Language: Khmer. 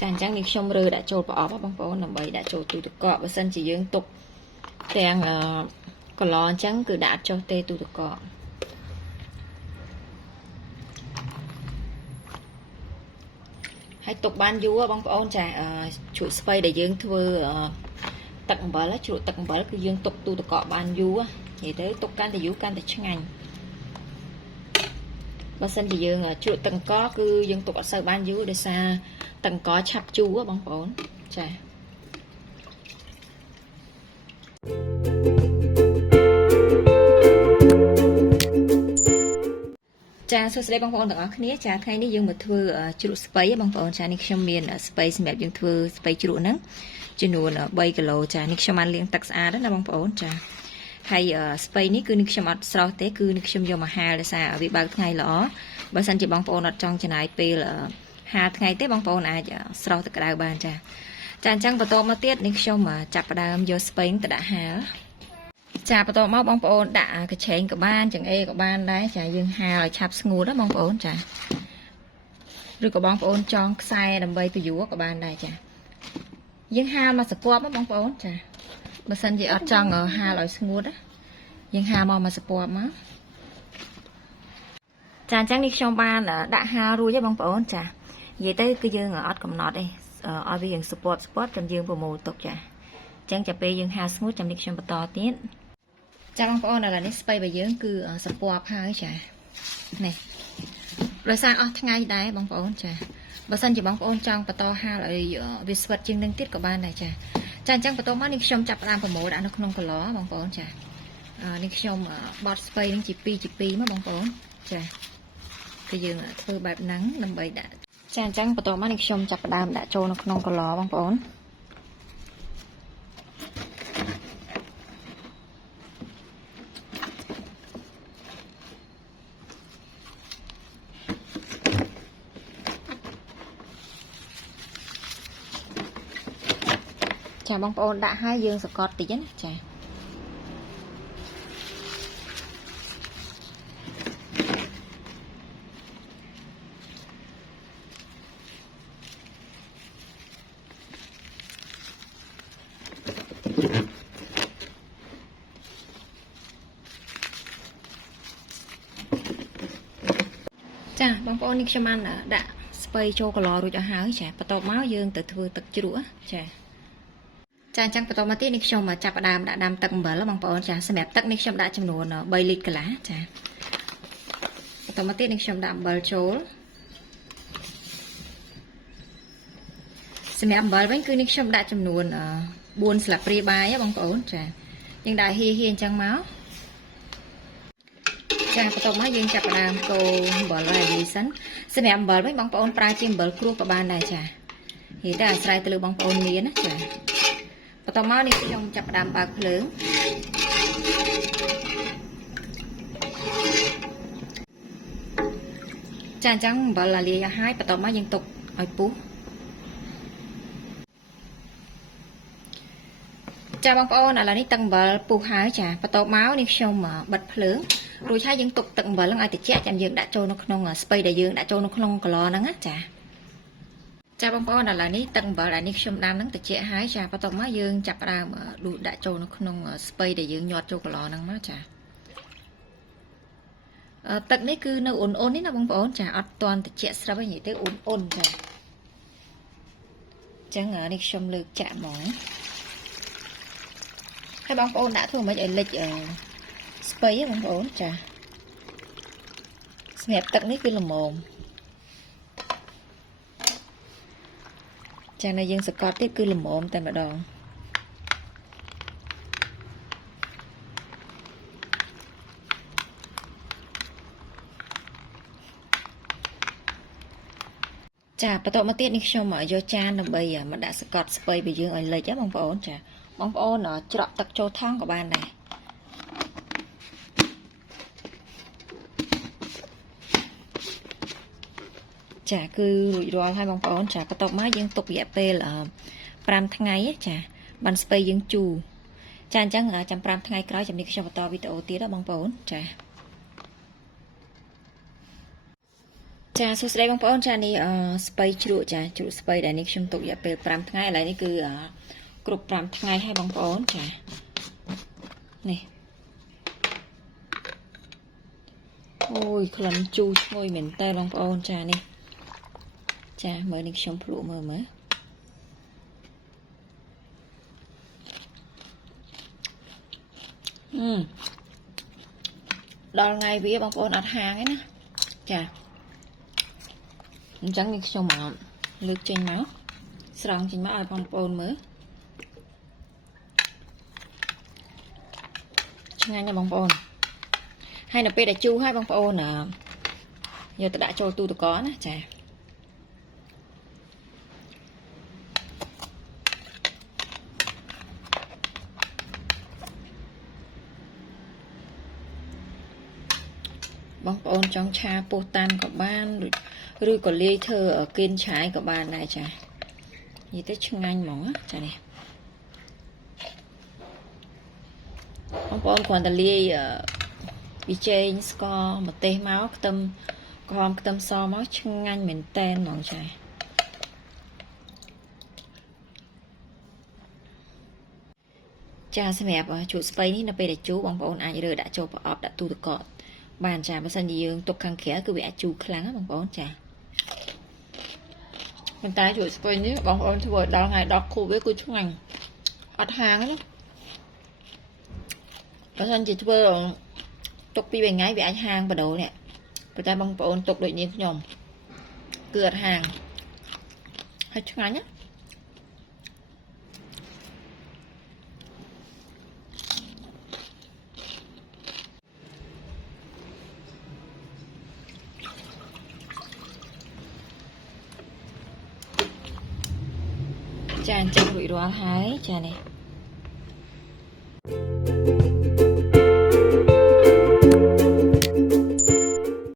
ចាអញ្ចឹងនេះខ្ញុំរើដាក់ចូលប្រអប់បងប្អូនដើម្បីដាក់ចូលទូទឹកកកបើសិនជាយើងទុកទាំងកន្លអញ្ចឹងគឺដាក់ចុះទេទូទឹកកកហើយទុកបានយូរបងប្អូនចាជ្រក់ស្ពៃដែលយើងធ្វើទឹកអំបិលជ្រក់ទឹកអំបិលគឺយើងទុកទូទឹកកកបានយូរនិយាយទៅទុកកាន់តែយូរកាន់តែឆ្ងាញ់បើសិនជាយើងជ្រក់ទឹកកកគឺយើងទុកអត់សូវបានយូរដោយសារទឹកកកឆាប់ជូរបងប្អូនចាចាសួស្តីបងប្អូនទាំងអស់គ្នាចាថ្ងៃនេះយើងមកធ្វើជ្រក់ស្ពៃបងប្អូនចានេះខ្ញុំមានស្ពៃសម្រាប់យើងធ្វើស្ពៃជ្រក់ហ្នឹងចំនួន3គីឡូចានេះខ្ញុំបានលាងទឹកស្អាតណាបងប្អូនចាហើយស្ពៃនេះគឺនេះខ្ញុំអត់ស្រោះទេគឺនេះខ្ញុំយកមកហាលដោយសារវាបើកថ្ងៃល្អបើសិនជាបងប្អូនអត់ចង់ចំណាយពេលហាលថ្ងៃទេបងប្អូនអាចស្រោះទឹកក្តៅបានចាអញ្ចឹងបន្តមកទៀតនេះខ្ញុំចាប់ផ្ដើមយកស្ពៃទៅដាក់ហាលចាបន្តមកបងប្អូនដាក់កញ្ឆេងក៏បានចង្អេរក៏បានដែរចាយើងហាលឲ្យឆាប់ស្ងួតណាបងប្អូនចាឬក៏បងប្អូនចងខ្សែដើម្បីពយួរក៏បានដែរចាយើងហាលមកសពប់បងប្អូនចាបើសិនជាអត់ចង់ហាលឲ្យស្ងួតយើងហាលមកសពប់មកចាអញ្ចឹងនេះខ្ញុំបានដាក់ហាលរួចហើយបងប្អូនចានិយាយទៅគឺយើងអត់កំណត់ទេឲ្យវាយើងសពប់ចាំយើងប្រមូលទុកចាអញ្ចឹងចាំពេលយើងហាលស្ងួតចាំនេះខ្ញុំបន្តទៀតចាបងប្អូនឥឡូវនេះស្ពៃរបស់យើងគឺសពប់ហើយចានេះដោយសារអស់ថ្ងៃដែរបងប្អូនចាបើសិនជាបងប្អូនចង់បន្តហាលឲ្យវាស្វិតជាងនឹងទៀតក៏បានដែរចាអញ្ចឹងបន្ទាប់មកនេះខ្ញុំចាប់ផ្ដើមប្រមូលដាក់នៅក្នុងកន្លបងប្អូនចានេះខ្ញុំបត់ស្ពៃនឹងជា2មកបងប្អូនចាគឺយើងធ្វើបែបហ្នឹងដើម្បីដាក់ចាអញ្ចឹងបន្ទាប់មកនេះខ្ញុំចាប់ផ្ដើមដាក់ចូលនៅក្នុងកន្លបងប្អូនចាបងប្អូនដាក់ឲ្យយើងសកត់តិចណាចាចាបងប្អូននេះខ្ញុំបានដាក់ស្ពៃចូលកន្លរួចអស់ហើយចាបន្ទាប់មកយើងទៅធ្វើទឹកជ្រក់ចាអញ្ចឹងបន្តមកទៀតនេះខ្ញុំចាប់ផ្ដើមដាក់ដាំទឹកអំបិលបងប្អូនចាសម្រាប់ទឹកនេះខ្ញុំដាក់ចំនួន3លីត្រកន្លះចាបន្តមកទៀតនេះខ្ញុំដាក់អំបិលចូលសម្រាប់អំបិលវិញគឺនេះខ្ញុំដាក់ចំនួន4ស្លាបព្រាបាយបងប្អូនចាយើងដាក់ហៀអញ្ចឹងមកចាបន្តមកយើងចាប់ផ្ដើមកូរអំបិលឲ្យវាសិនសម្រាប់អំបិលវិញបងប្អូនប្រើជាអំបិលគ្រួសក៏បានដែរចានិយាយទៅអាស្រ័យទៅលើបងប្អូនមានណាចាបន្តមកនេះខ្ញុំចាប់ផ្ដើមបើកភ្លើងចាអញ្ចឹងអំបិលលាយឲ្យបន្តមកយើងទុកឲ្យពុះចាបងប្អូនឥឡូវនេះទឹកអំបិលពុះហើយចាបន្តមកនេះខ្ញុំបិទភ្លើងរួចហើយយើងទុកទឹកអំបិលហ្នឹងឲ្យត្រជាក់ចាំយើងដាក់ចូលនៅក្នុងស្ពៃដែលយើងដាក់ចូលនៅក្នុងកន្លហ្នឹងណាចាបងប្អូនឥឡូវនេះទឹកអំបិលដែលនេះខ្ញុំដាំហ្នឹងត្រជាក់ហើយចាបន្ទាប់មកយើងចាប់ផ្ដើមដួសដាក់ចូលនៅក្នុងស្ពៃដែលយើងញាត់ចូលកន្លហ្នឹងមកចាទឹកនេះគឺនៅអ៊ុនៗនេះណាបងប្អូនចាអត់ទាន់ត្រជាក់ស្រាប់ទេនិយាយទៅអ៊ុនចាអញ្ចឹងនេះខ្ញុំលើកចាក់ហ្មងហើយបងប្អូនដាក់ធ្វើមិនឲ្យលិចស្ពៃបងប្អូនចាសម្រាប់ទឹកនេះគឺល្មមចានៅយើងសកត់ទៀតគឺល្មមតែម្ដងចាបន្តមកទៀតនេះខ្ញុំយកចានដើម្បីមកដាក់សកត់ស្ពៃរបស់យើងឲ្យលិចបងប្អូនចាបងប្អូនច្រកទឹកចូលថង់ក៏បានដែរចាគឺរួចរាល់ហើយបងប្អូនចាបន្ទាប់មកយើងទុករយៈពេល5ថ្ងៃចាបានស្ពៃយើងជូរចាអញ្ចឹងចាំ5ថ្ងៃក្រោយចាំនេះខ្ញុំបន្តវីដេអូទៀតបងប្អូនចា ចាសួស្តីបងប្អូនចានេះស្បៃជ្រក់ចាជ្រក់ស្បៃដែលនេះខ្ញុំទុករយៈពេល5ថ្ងៃឥឡូវនេះគឺគ្រប់5ថ្ងៃហើយបងប្អូនចានេះអូយក្លិនជូរឈ្ងុយមែនតើបងប្អូនចានេះចាមើលនេះខ្ញុំភ្លក់មើលដល់ថ្ងៃវាបងប្អូនអត់ហាងទេណាចាអញ្ចឹងនេះខ្ញុំលើកចេញមកស្រង់ចេញមកឲ្យបងប្អូនមើលឆ្ងាញ់ណាស់បងប្អូនហើយនៅពេលដែលជូរហើយបងប្អូនយកទៅដាក់ចូលទូទឹកកកណាចាបងប្អូនចង់ឆាពោះតាន់ក៏បានឬក៏លាយធ្វើគៀនឆាយក៏បានដែរចានិយាយទៅឆ្ងាញ់ហ្មងចានេះបងប្អូនគ្រាន់តែលាយប៊ីចេងស្ករម្ទេសមកខ្ទឹមក្រហមខ្ទឹមសមកឆ្ងាញ់មែនតែនហ្មងចាចាសម្រាប់ជ្រក់ស្ពៃនេះនៅពេលដែលជូរបងប្អូនអាចរើដាក់ចូលប្រអប់ដាក់ទូទឹកកកបានចាបើសិនជាយើងទុកខាងក្រៅគឺវាអាចជូរខ្លាំងណាបងប្អូនចាប៉ុន្តែជ្រក់ស្ពៃនេះបងប្អូនធ្វើដល់ថ្ងៃ10ខួបវាគឺឆ្ងាញ់អត់ហាងទេបើសិនជាធ្វើទុក2 3ថ្ងៃវាអាចហាងបដូរនេះប៉ុន្តែបងប្អូនទុកដូចនាងខ្ញុំគឺអត់ហាងហើយឆ្ងាញ់ណាចាអញ្ចឹងរួចរាល់ហើយចានេះ